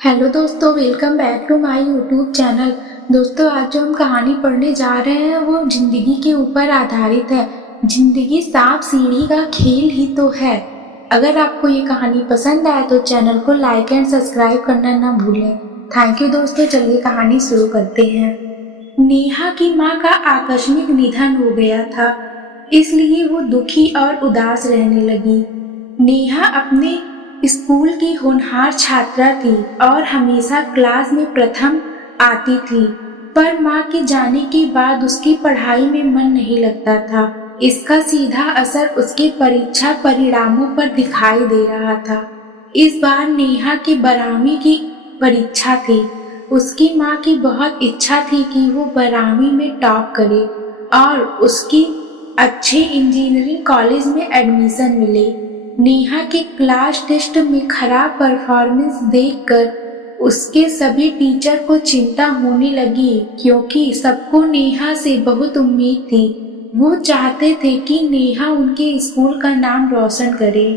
Hello दोस्तों, welcome back to my YouTube channel. दोस्तों, आज जो हम कहानी पढ़ने जा रहे हैं वो जिंदगी के ऊपर आधारित है। जिंदगी सांप सीढ़ी का खेल ही तो है। अगर आपको ये कहानी पसंद आए तो चैनल को लाइक एंड सब्सक्राइब करना ना भूलें। थैंक यू दोस्तों। चलिए कहानी शुरू करते हैं। नेहा की माँ का आकस्मिक निधन हो गया था, इसलिए वो दुखी और उदास रहने लगी। नेहा अपने स्कूल की होनहार छात्रा थी और हमेशा क्लास में प्रथम आती थी, पर माँ के जाने के बाद उसकी पढ़ाई में मन नहीं लगता था। इसका सीधा असर उसके परीक्षा परिणामों पर दिखाई दे रहा था। इस बार नेहा के 12वीं की परीक्षा थी। उसकी माँ की बहुत इच्छा थी कि वो 12वीं में टॉप करे और उसकी अच्छे इंजीनियरिंग कॉलेज में एडमिशन मिले। नेहा के क्लास टेस्ट में खराब परफॉर्मेंस देखकर उसके सभी टीचर को चिंता होने लगी, क्योंकि सबको नेहा से बहुत उम्मीद थी। वो चाहते थे कि नेहा उनके स्कूल का नाम रोशन करे।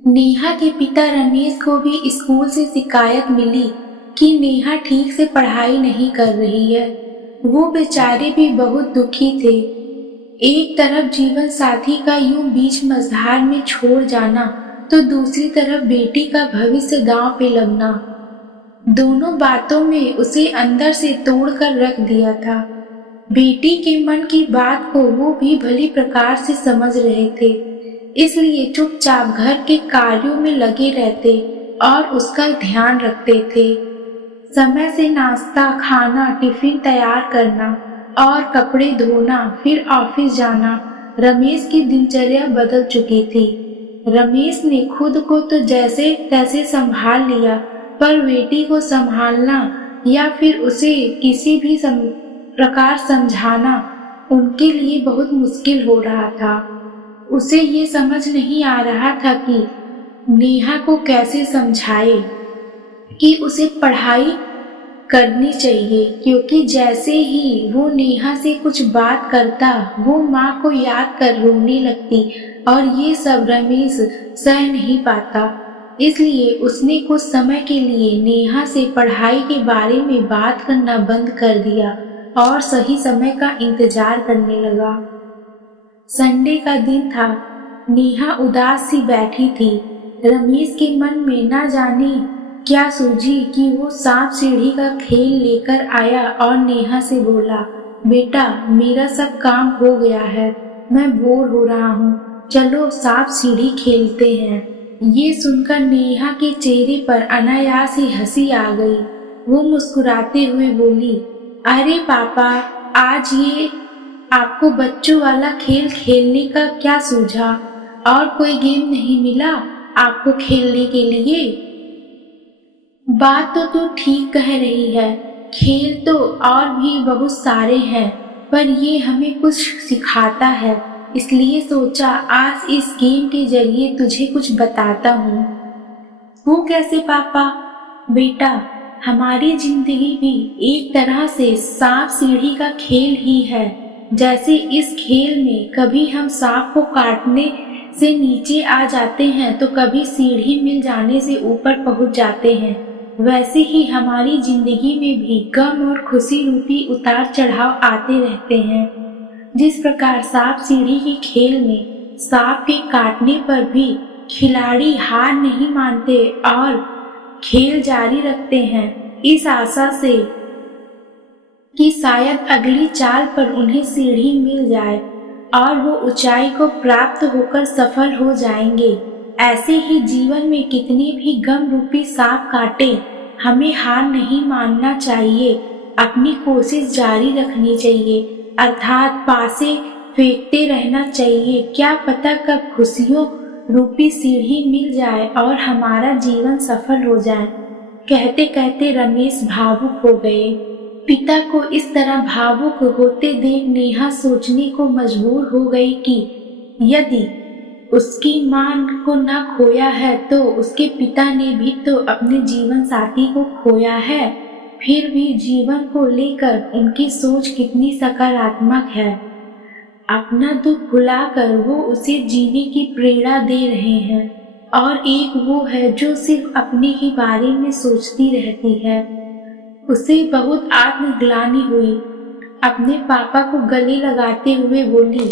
नेहा के पिता रमेश को भी स्कूल से शिकायत मिली कि नेहा ठीक से पढ़ाई नहीं कर रही है। वो बेचारे भी बहुत दुखी थे। एक तरफ जीवन साथी का यूं बीच मझधार में छोड़ जाना, तो दूसरी तरफ बेटी का भविष्य दांव पे लगना। दोनों बातों में उसे अंदर से तोड़कर रख दिया था। बेटी के मन की बात को वो भी भली प्रकार से समझ रहे थे, इसलिए चुपचाप घर के कार्यों में लगे रहते और उसका ध्यान रखते थे। समय से नाश्ता, खाना, टिफिन तैयार करना और कपड़े धोना, फिर ऑफिस जाना। रमेश की दिनचर्या बदल चुकी थी। रमेश ने खुद को तो जैसे तैसे संभाल लिया, पर बेटी को संभालना या फिर उसे किसी भी प्रकार समझाना उनके लिए बहुत मुश्किल हो रहा था। उसे ये समझ नहीं आ रहा था कि नेहा को कैसे समझाए कि उसे पढ़ाई करनी चाहिए, क्योंकि जैसे ही वो नेहा से कुछ बात करता वो माँ को याद कर रोने लगती और ये सब रमेश सह नहीं पाता। इसलिए उसने कुछ समय के लिए नेहा से पढ़ाई के बारे में बात करना बंद कर दिया और सही समय का इंतजार करने लगा। संडे का दिन था। नेहा उदास सी बैठी थी। रमेश के मन में ना जाने क्या सूझी कि वो सांप सीढ़ी का खेल लेकर आया और नेहा से बोला, बेटा मेरा सब काम हो गया है, मैं बोर हो रहा हूँ, चलो सांप सीढ़ी खेलते हैं। ये सुनकर नेहा के चेहरे पर अनायास ही हंसी आ गई। वो मुस्कुराते हुए बोली, अरे पापा, आज ये आपको बच्चों वाला खेल खेलने का क्या सूझा? और कोई गेम नहीं मिला आपको खेलने के लिए? बात तो तू ठीक कह रही है, खेल तो और भी बहुत सारे हैं, पर ये हमें कुछ सिखाता है, इसलिए सोचा आज इस गेम के जरिए तुझे कुछ बताता हूँ। वो कैसे पापा? बेटा, हमारी जिंदगी भी एक तरह से सांप सीढ़ी का खेल ही है। जैसे इस खेल में कभी हम सांप को काटने से नीचे आ जाते हैं तो कभी सीढ़ी मिल जाने से ऊपर पहुंच जाते हैं, वैसे ही हमारी जिंदगी में भी गम और खुशी रूपी उतार चढ़ाव आते रहते हैं। जिस प्रकार सांप सीढ़ी के खेल में सांप के काटने पर भी खिलाड़ी हार नहीं मानते और खेल जारी रखते हैं, इस आशा से कि शायद अगली चाल पर उन्हें सीढ़ी मिल जाए और वो ऊंचाई को प्राप्त होकर सफल हो जाएंगे। ऐसे ही जीवन में कितने भी गम रूपी सांप काटे, हमें हार नहीं मानना चाहिए, अपनी कोशिश जारी रखनी चाहिए, अर्थात पासे फेंकते रहना चाहिए। क्या पता कब खुशियों रूपी सीढ़ी मिल जाए और हमारा जीवन सफल हो जाए। कहते कहते रमेश भावुक हो गए। पिता को इस तरह भावुक होते देख नेहा सोचने को मजबूर हो गई कि यदि उसकी मां को न खोया है तो उसके पिता ने भी तो अपने जीवन साथी को खोया है। फिर भी जीवन को लेकर उनकी सोच कितनी सकारात्मक है। अपना दुख भुलाकर वो उसे जीने की प्रेरणा दे रहे हैं। और एक वो है जो सिर्फ अपने ही बारे में सोचती रहती है। उसे बहुत आत्मग्लानि हुई। अपने पापा को गले लगाते हुए बोली,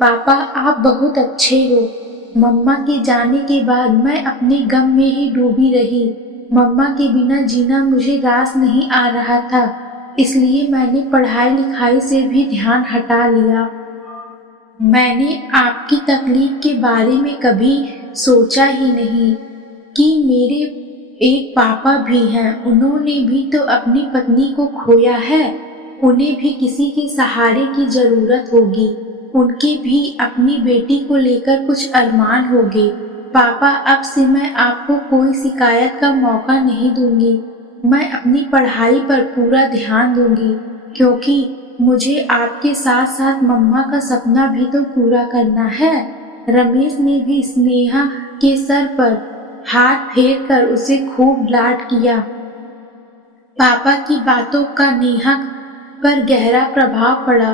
पापा आप बहुत अच्छे हो। मम्मा के जाने के बाद मैं अपने गम में ही डूबी रही। मम्मा के बिना जीना मुझे रास नहीं आ रहा था, इसलिए मैंने पढ़ाई लिखाई से भी ध्यान हटा लिया। मैंने आपकी तकलीफ के बारे में कभी सोचा ही नहीं कि मेरे एक पापा भी हैं। उन्होंने भी तो अपनी पत्नी को खोया है। उन्हें भी किसी के सहारे की जरूरत होगी। उनके भी अपनी बेटी को लेकर कुछ अरमान होंगे। पापा अब से मैं आपको कोई शिकायत का मौका नहीं दूंगी। मैं अपनी पढ़ाई पर पूरा ध्यान दूंगी, क्योंकि मुझे आपके साथ साथ मम्मा का सपना भी तो पूरा करना है। रमेश ने भी स्नेहा के सर पर हाथ फेर कर उसे खूब लाड किया। पापा की बातों का नेहा पर गहरा प्रभाव पड़ा।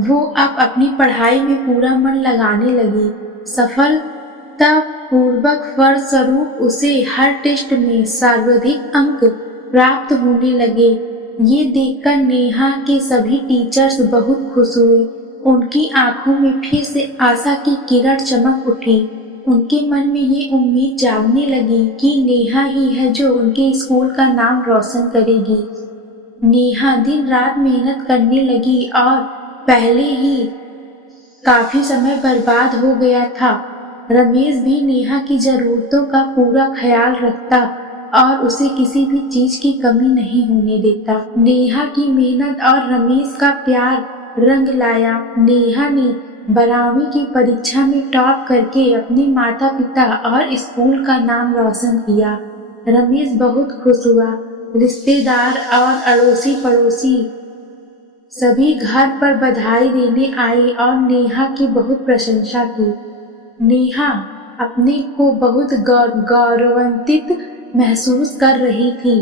वो अब अपनी पढ़ाई में पूरा मन लगाने लगी। सफलता पूर्वक फलस्वरूप उसे हर टेस्ट में सर्वाधिक अंक प्राप्त होने लगे। ये देखकर नेहा के सभी टीचर्स बहुत खुश हुए। उनकी आंखों में फिर से आशा की किरण चमक उठी। उनके मन में ये उम्मीद जागने लगी कि नेहा ही है जो उनके स्कूल का नाम रोशन करेगी। नेहा दिन रात मेहनत करने लगी और पहले ही काफी समय बर्बाद हो गया था। रमेश भी नेहा की जरूरतों का पूरा ख्याल रखता और उसे किसी भी चीज की कमी नहीं होने देता। नेहा की मेहनत और रमेश का प्यार रंग लाया। नेहा ने 12वीं की परीक्षा में टॉप करके अपने माता पिता और स्कूल का नाम रोशन किया। रमेश बहुत खुश हुआ। रिश्तेदार और अड़ोसी पड़ोसी सभी घर पर बधाई देने आए और नेहा की बहुत प्रशंसा की। नेहा अपने को बहुत गौरवान्वित महसूस कर रही थी।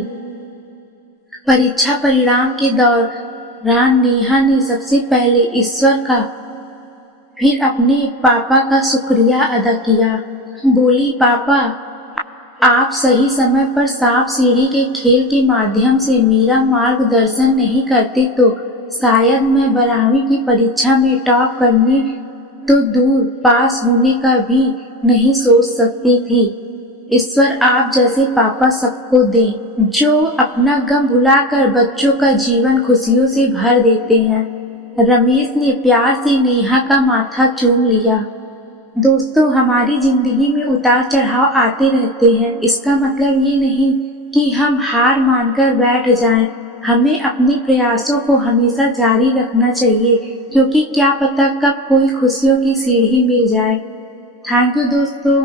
परीक्षा परिणाम के दौरान नेहा ने सबसे पहले ईश्वर का, फिर अपने पापा का शुक्रिया अदा किया। बोली, पापा आप सही समय पर सांप सीढ़ी के खेल के माध्यम से मेरा मार्गदर्शन नहीं करते तो शायद मैं 12वीं की परीक्षा में टॉप करने तो दूर पास होने का भी नहीं सोच सकती थी। ईश्वर आप जैसे पापा सबको दें, जो अपना गम भुलाकर बच्चों का जीवन खुशियों से भर देते हैं। रमेश ने प्यार से नेहा का माथा चूम लिया। दोस्तों, हमारी जिंदगी में उतार चढ़ाव आते रहते हैं। इसका मतलब ये नहीं कि हम हार मानकर बैठ जाएं। हमें अपने प्रयासों को हमेशा जारी रखना चाहिए, क्योंकि क्या पता कब कोई खुशियों की सीढ़ी मिल जाए। थैंक यू दोस्तों।